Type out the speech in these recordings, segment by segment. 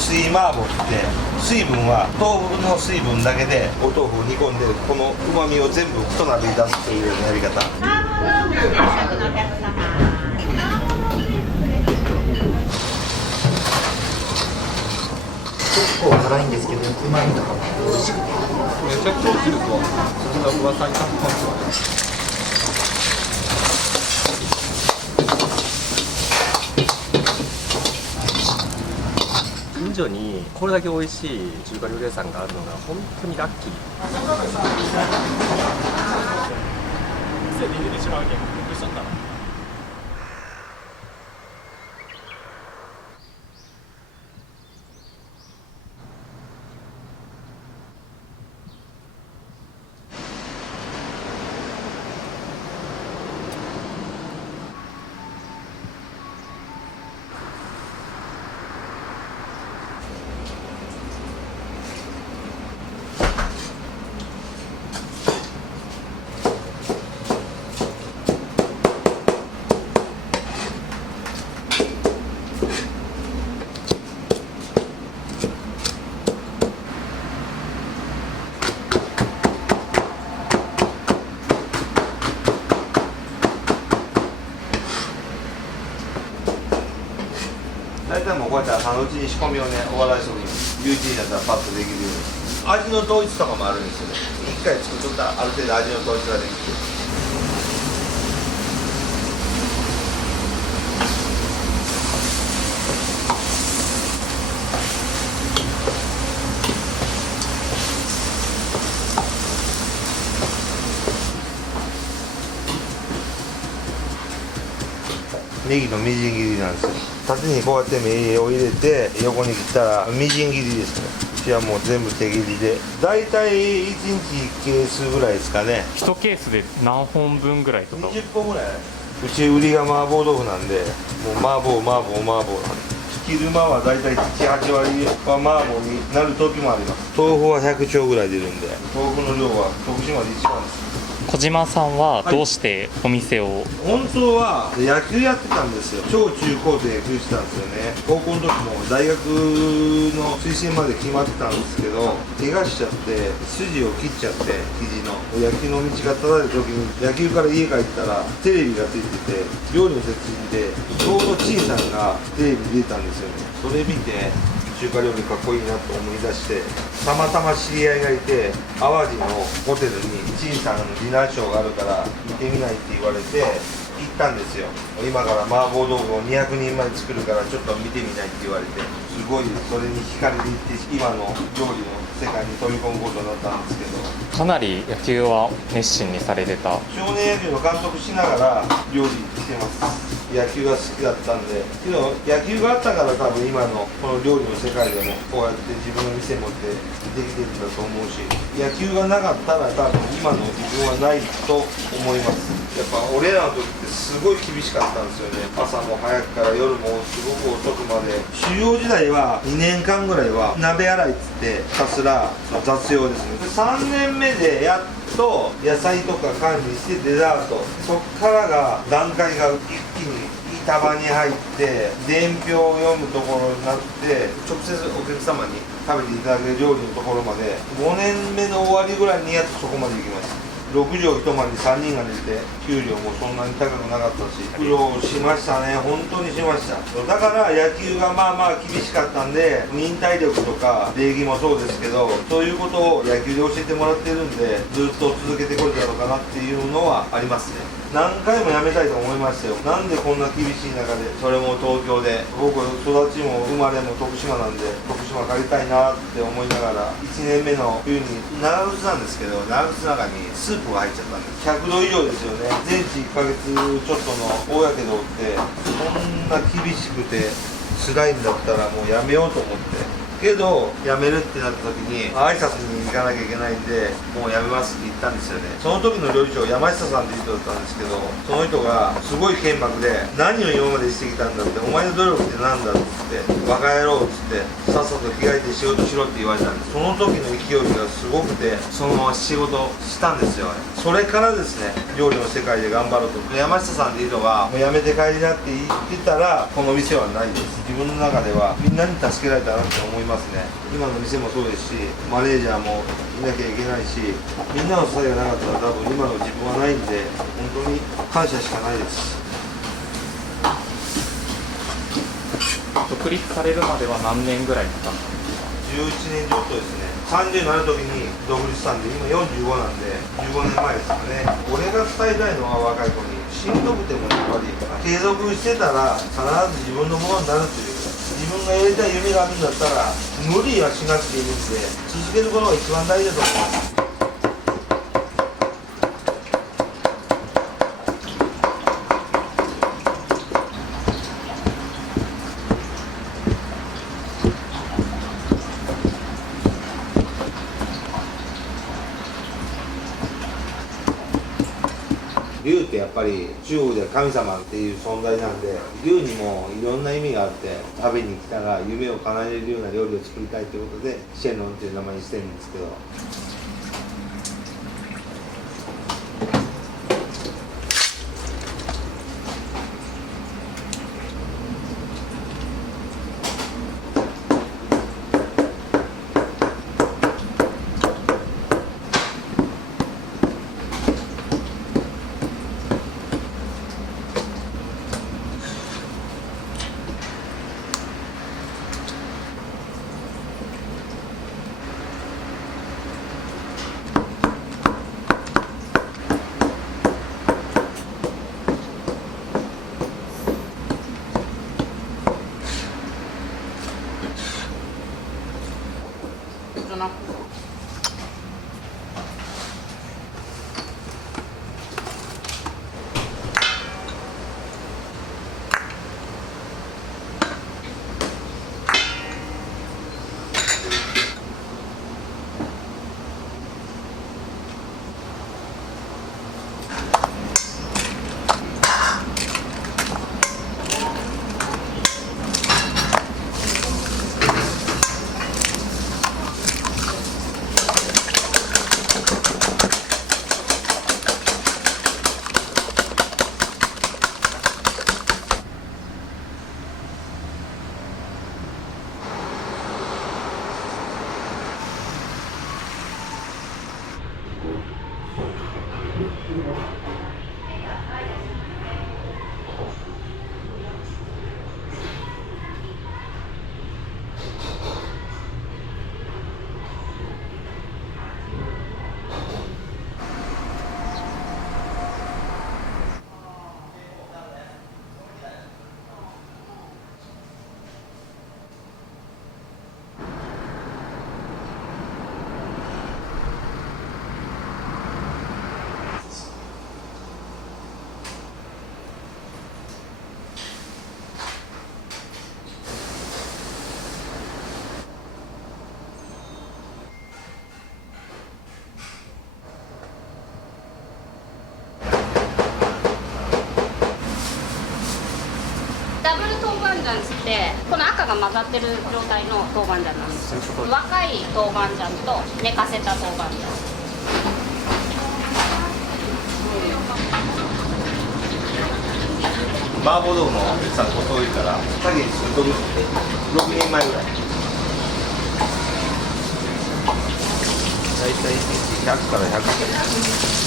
水麻婆って水分は豆腐の水分だけでお豆腐を煮込んでこの旨味を全部一鍋に出すというようなやり方。結構辛いんですけど、うまみとかも美味しくて。めちゃくちゃ美味しいですわ。そんな噂になってますわね。近所にこれだけ美味しい中華料理屋さんがあるのが本当にラッキー。店で入れてしまうけん、びっくりしとったな。大体もうこうやって朝のうちに仕込みをね、お笑い職人、11時だったらパッとできるように。味の統一とかもあるんですよね。一回作っとったらある程度味の統一ができて。ネギのみじん切りなんですよ。縦にこうやって目を入れて横に切ったらみじん切りですね。うちはもう全部手切りで、だいたい1日1ケースぐらいですかね。1ケースで何本分ぐらいとか。20本ぐらい。うち売りが麻婆豆腐なんで、もう麻婆なんで、昼間はだいたい7、8割は麻婆になる時もあります。豆腐は100丁ぐらい出るんで、豆腐の量は徳島で一番です。小島さんはどうしてお店を、本当は野球やってたんですよ。小中高で野球してたんですよね。高校の時も大学の推薦まで決まってたんですけど、怪我しちゃって筋を切っちゃって、肘の野球の道が途絶えた時に野球から家帰ったらテレビがついてて、料理の鉄人でちょうど陳さんがテレビに出たんですよね。それ見て中華料理かっこいいなと思い出して、たまたま知り合いがいて、淡路のホテルに陳さんのディナーショーがあるから見てみないって言われて行ったんですよ。今から麻婆豆腐を200人前作るからちょっと見てみないって言われて、すごいそれに惹かれていって今の料理の世界に飛び込むことになったんですけど、かなり野球は熱心にされてた。少年野球の監督しながら料理してます。野球が好きだったんで、けど野球があったから多分今のこの料理の世界でもこうやって自分の店持ってできてるんだと思うし、野球がなかったら多分今の自分はないと思います。やっぱ俺らの時ってすごい厳しかったんですよね。朝も早くから夜もすごく遅くまで。修行時代は2年間ぐらいは鍋洗いっつってひたすら雑用ですね。3年目でやっと野菜とか管理してデザート、そっからが段階が一気に板場に入って伝票を読むところになって、直接お客様に食べていただける料理のところまで5年目の終わりぐらいにやっとそこまで行きました。6畳一間に3人が寝て、給料もそんなに高くなかったし、苦労しましたね。本当にしました。だから野球がまあまあ厳しかったんで、忍耐力とか礼儀もそうですけど、そういうことを野球で教えてもらってるんで、ずっと続けてこれたのかなっていうのはありますね。何回も辞めたいと思いましたよ。なんでこんな厳しい中で、それも東京で、僕育ちも生まれも徳島なんで、徳島帰りたいなって思いながら、1年目の冬に長靴なんですけど、長靴の中にスープが入っちゃったんです。100度以上ですよね。全治1ヶ月ちょっとの大やけどって、そんな厳しくて辛いんだったらもうやめようと思って、けど辞めるってなった時に挨拶に行かなきゃいけないんでもう辞めますって言ったんですよね。その時の料理長山下さんっていう人だったんですけど、その人がすごい剣幕で何を今までしてきたんだって、お前の努力って何だって言ってバカ野郎っつってさっさと着替えて仕事しろって言われたんです。その時の勢いがすごくてそのまま仕事したんですよ。それからですね、料理の世界で頑張ろうと。山下さんっていう人がもう辞めて帰りなって言ってたらこの店はないです。自分の中ではみんなに助けられたなって思いますね。今の店もそうですし、マネージャーもいなきゃいけないし、みんなの支えがなかったら多分今の自分はないんで、本当に感謝しかないです。独立されるまでは何年ぐらいかかったんですか11年ちょっとですね。30になる時に独立したんで、今45なんで15年前ですかね。俺が伝えたいのは若い子に、しんどくてもやっぱり継続してたら必ず自分のものになるっていう、自分がやりたい夢があるんだったら無理はしなくていいんで続けることが一番大事だと思います。龍ってやっぱり中国では神様っていう存在なんで、龍にもいろんな意味があって、食べに来たら夢を叶えれるような料理を作りたいということでシェンロンっていう名前にしてるんですけど。ダブル豆板醤ってこの赤が混ざってる状態の豆板醤なんですよ。若い豆板醤と寝かせた豆板醤。麻婆豆腐のさんこと多いから先に作っとくって6人前ぐらい。大体1日100から100。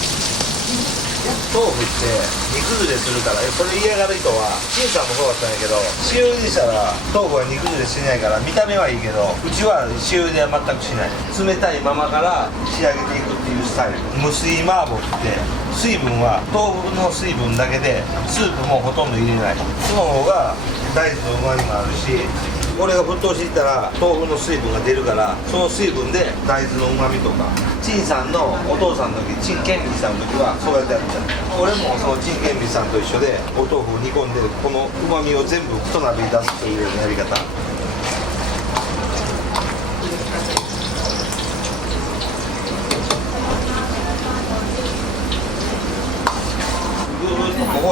豆腐って煮崩れするから、それ嫌がる人は陳さんもそうだったんやけど、塩茹でしたら豆腐は煮崩れしないから見た目はいいけど、うちは塩茹では全くしない。冷たいままから仕上げていくっていうスタイル。無水麻婆って水分は豆腐の水分だけでスープもほとんど入れない。その方が大豆の旨味もあるし、これが沸騰していったら豆腐の水分が出るから、その水分で大豆の旨味とか。陳さんのお父さんの時、陳建民さんの時はそうやってやってた。俺もその陳建民さんと一緒でお豆腐を煮込んでこの旨味を全部一鍋に出すというようなやり方。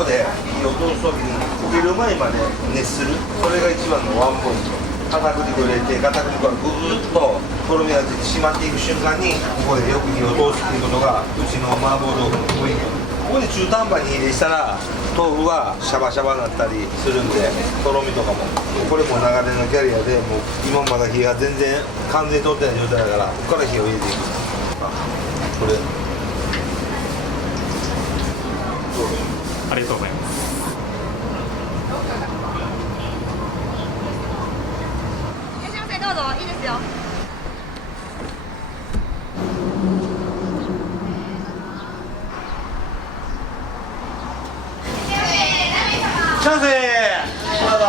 こで火を通す時に焦げる前まで熱する、それが一番のワンポイント。片栗粉入れて、片栗粉がぐーっととろみがついてしまっていく瞬間に、ここでよく火を通すということがうちの麻婆豆腐のポイント。ここで中途半端に火入れしたら豆腐がシャバシャバになったりするんで、とろみとかもこれも長年のキャリアでもう今まだ火が全然完全に通ってない状態だから、ここから火を入れていく。これありがとうございます。いらっしゃいませ、どうぞ、いいですよ。チャンスー、どうぞ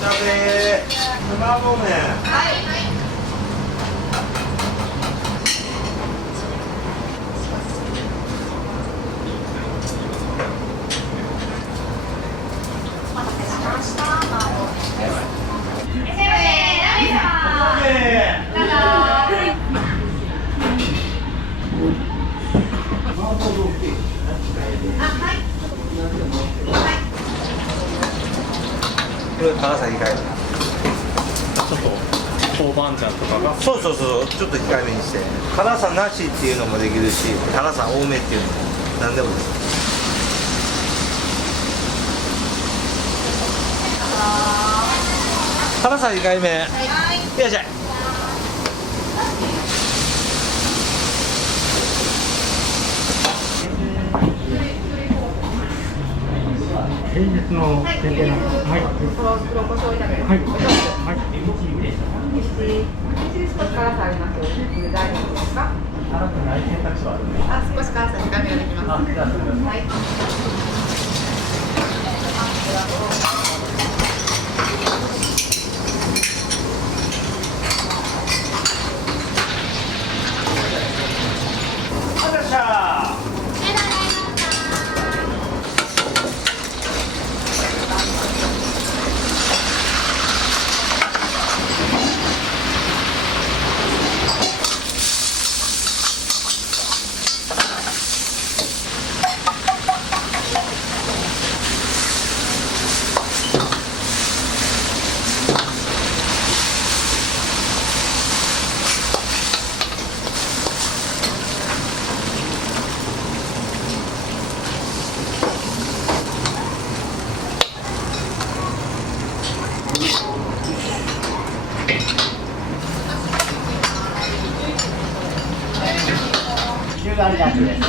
チャンスー、麻婆麺。これ辛さ控えめ。ちょっと豆板醤とかがそうそうそう、ちょっと控えめにして、辛さなしっていうのもできるし、辛さ多めっていうのも何でもです。辛さ控えめ、いらっしゃい。平日の限定なんです。はい。黒胡椒炒め。はい。はい。少し辛さありますよね。大丈夫ですか？辛くない選択肢はあるんですか？少し辛さ控えめができます。じゃあそれははい。週替わりランチです。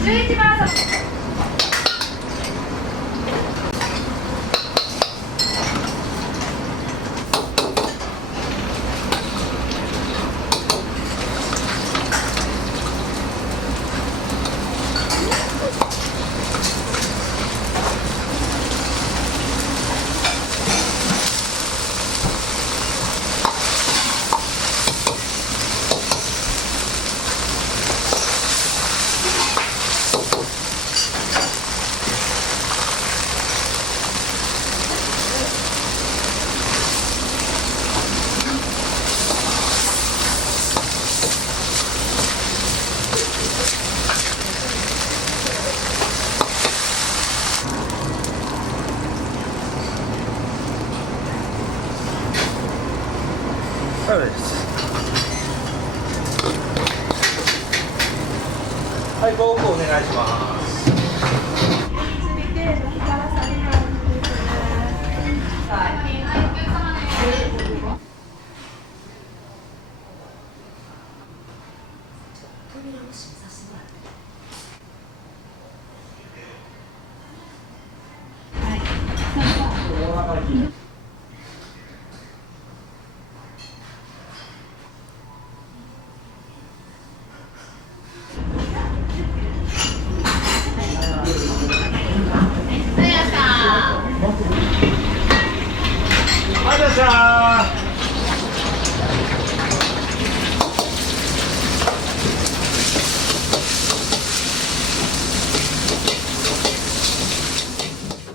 11番さん。ダメです。はい、ご応募お願いします。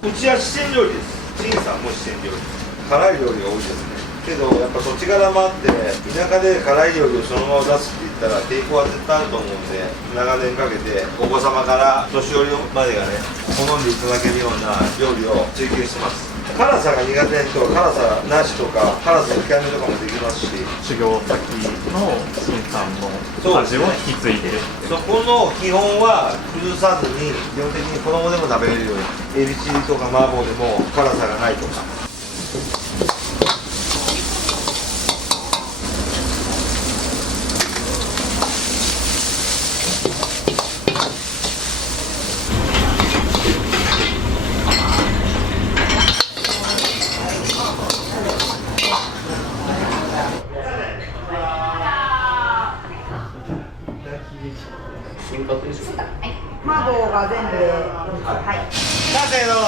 うちは四川料理です。陳さんも四川料理。辛い料理が多いですね。けどやっぱそっちから回って田舎で辛い料理をそのまま出すって言ったら抵抗は絶対あると思うんで、長年かけてお子様から年寄りまでがね好んでいただけるような料理を追求してます。辛さが苦手な人は辛さなしとか辛さ控えめとかもできますし、修行先の新さんの味を引き継いでる。そこの基本は崩さずに基本的に子供でも食べれるように、エビチリとか麻婆でも辛さがないとか。麻婆が全部ではい。させどうぞ。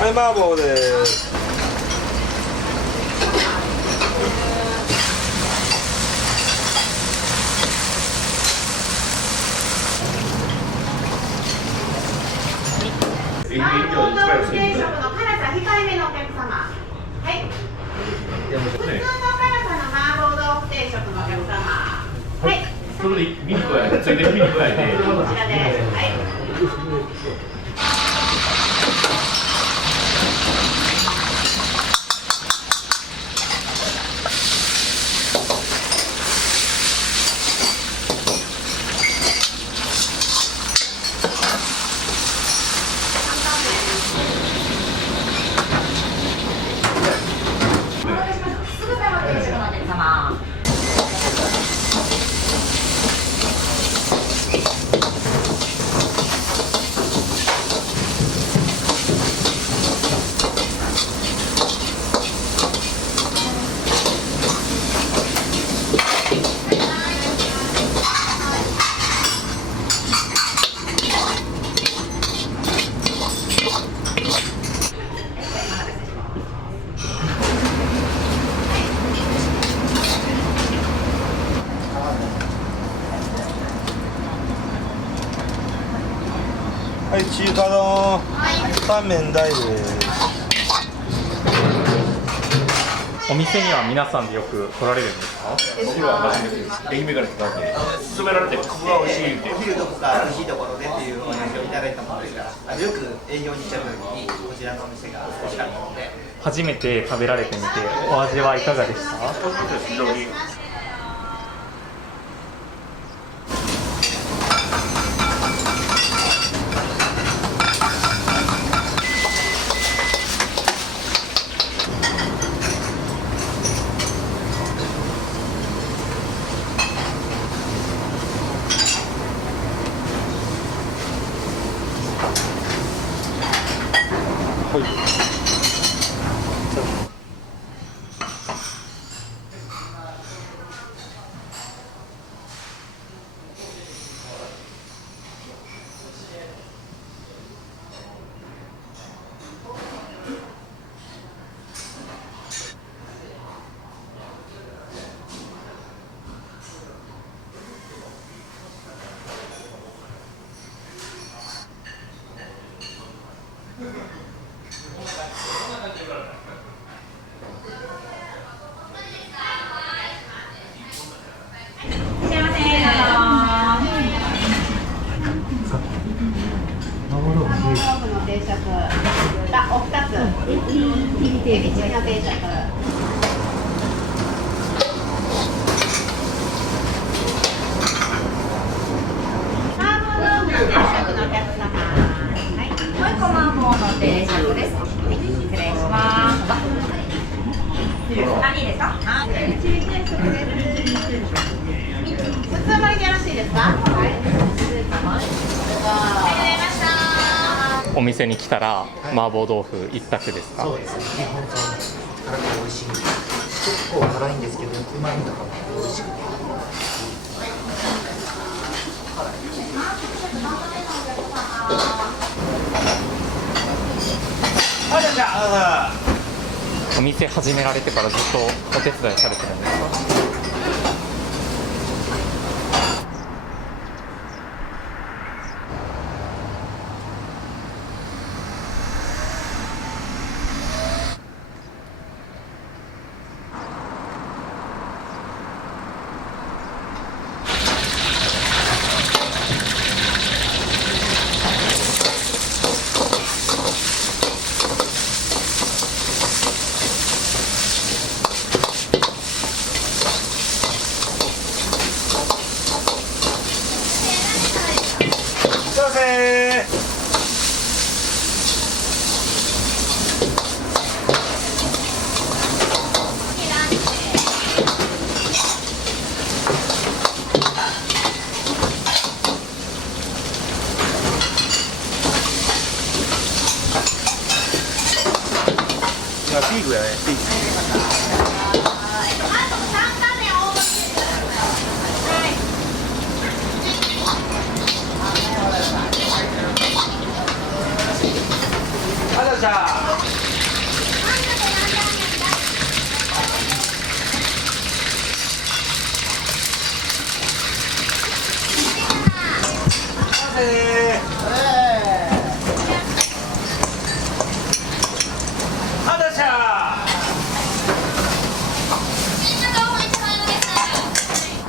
はい、麻婆です。麻婆豆腐定食の辛さ控えめのお客様。はい。普通の辛さの麻婆豆腐定食のお客様。はい。それで見に加えて、ついでに見に加えて。こちらです。はい。はい、中華丼、タンメン大です。お店には皆さんでよく来られるんですか？僕は初めてです。愛媛から来たんで、勧められて、ここが美味しいって。お昼とか美味しいところでっていうお話をいただいたものですから、よく営業に行った時にこちらのお店が美味しかったので。初めて食べられてみてお味はいかがでした？非常に。定食がお二つ、エビチリの定食。麻婆豆腐の定食のお客様。はい、もう一個麻婆の定食です。はい、失礼します。いいですか？エビチリ定食です。普通盛りでよろしいですか？はい。失礼します。お店に来たら麻婆豆腐一択ですか？そうですね、本当に辛くて美味しいんで、結構辛いんですけど、うまみとかも美味しくて。あじゃあお店始められてからずっとお手伝いされてるんですか？すいません。今ピークやね、ピーク。あじゃあ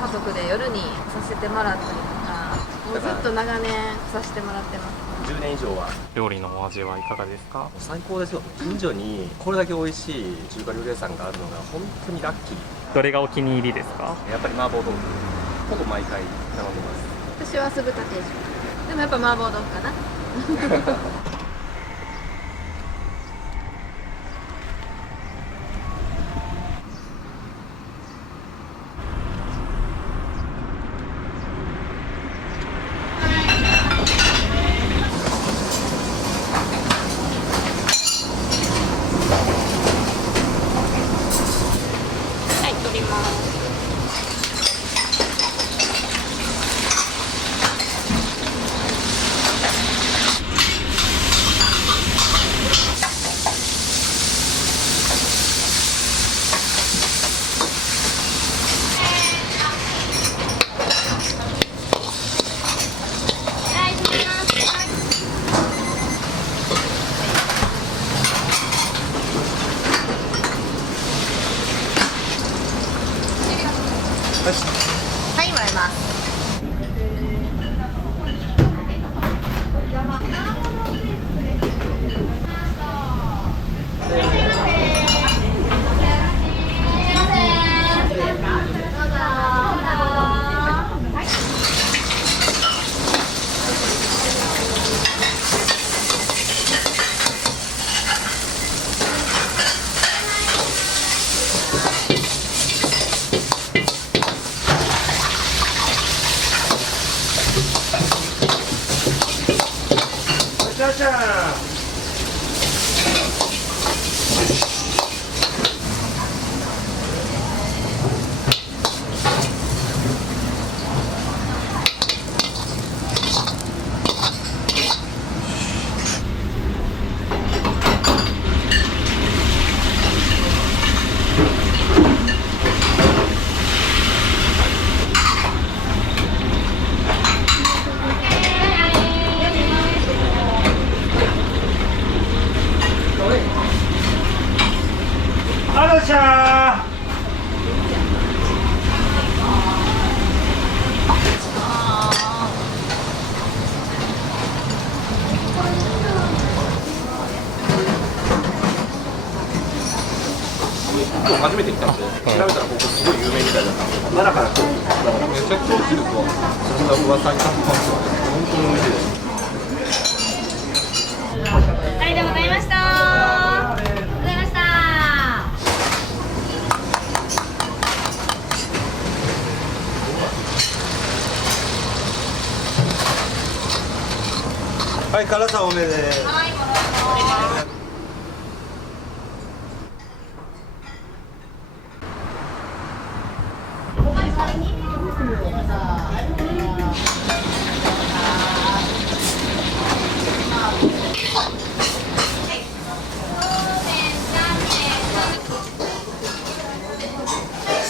家族で夜にさせてもらったりとか、もうずっと長年させてもらってます。10年以上は料理のお味はいかがですか？最高ですよ。近所にこれだけ美味しい中華料理屋さんがあるのが本当にラッキー。どれがお気に入りですか？やっぱり麻婆豆腐、ほぼ毎回頼んでます。私は酢豚定食。でもやっぱ麻婆豆腐かな。はい取ります。はい、もらいます。じゃじゃん。あらしゃー。今日初めて来たんで、調べたらここすごい有名みたいだったんで、奈良から来る。だからめちゃくちゃ美味しいですわ。そんな噂になってますわね。本当に美味しいです。ありがとうございました。ありがとうございました。はい、辛さ多めで。はい、もらいます。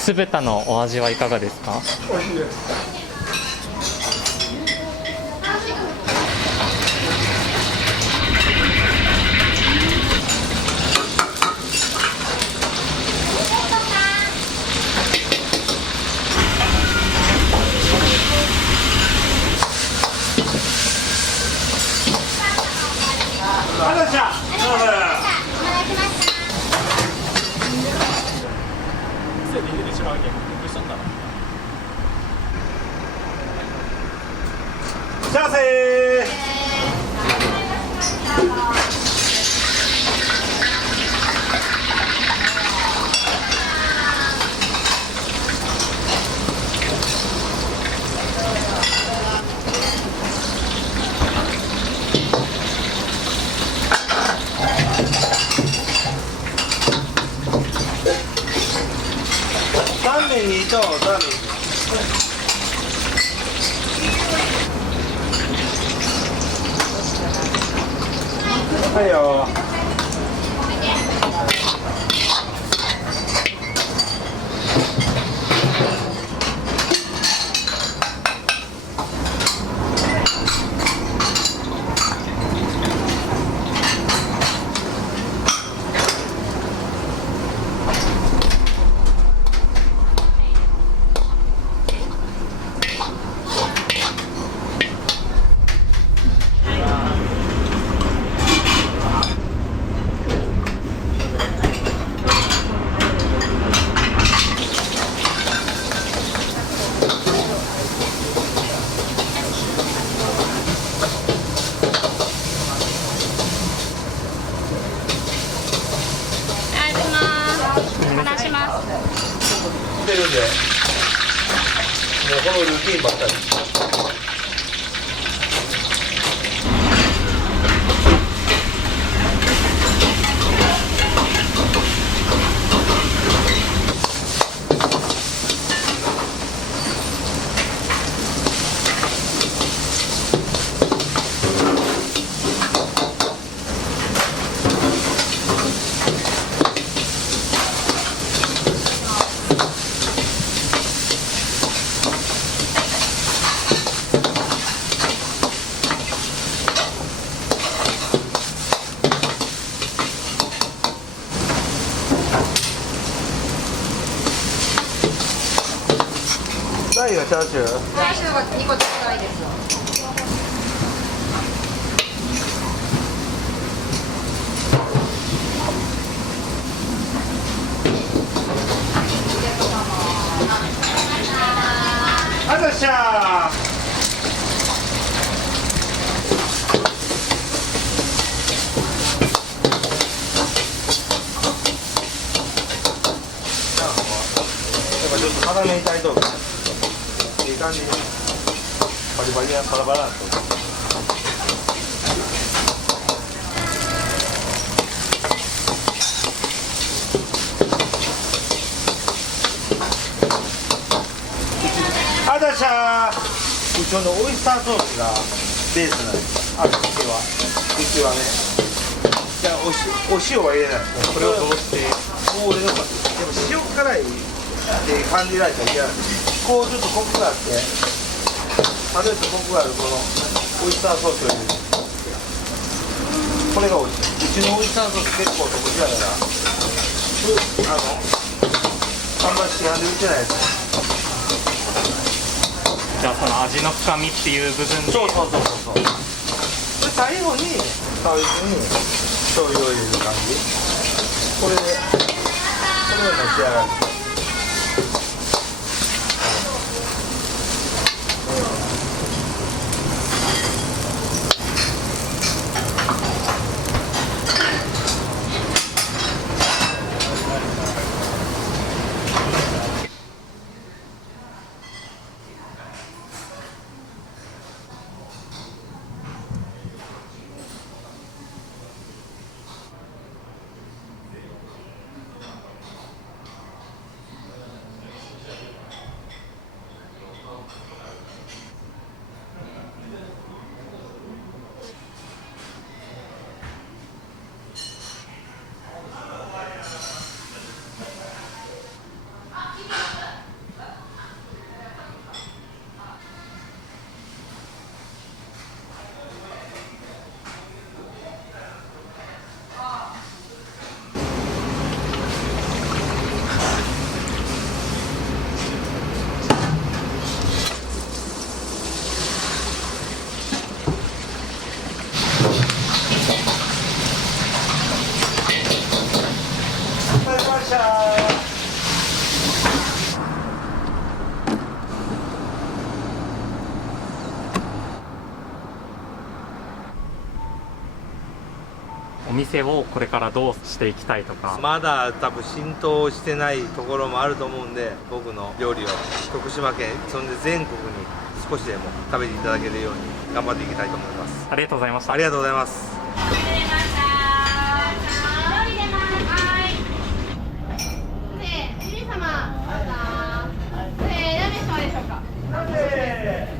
酢豚のお味はいかがですか？美味しいです。幸せラーメンにとラーメンはいよ。話します。出るんで、もうこのルーティンばっかり。大がチャーシュー。チャーシューは2個ちょうだいですよ。あざっしゃー。ちょっと固めに炊いとく。いい感じにバリバリやバラバラなんですよ。あだしゃー。うちのオイスターソースがベースなんです。あるうちはね。じゃあお塩は入れない。これをどうして。もう俺のでも塩辛いって感じられたら嫌なんです。こうちょっとコクがあって食べるとコクがあるこのオイスターソースを入れる。これが美味しい。うちのオイスターソース結構特殊だからあんまり市販で売ってないやつ。じゃあその味の深みっていう部分で。そうで最後に食べずに醤油を入れる感じ。これで召し上がり。お店をこれからどうしていきたいとか。まだ多分浸透してないところもあると思うんで、僕の料理を徳島県、そんで全国に少しでも食べていただけるように頑張っていきたいと思います。ありがとうございました。ありがとうございます。様、何名様でしょうか。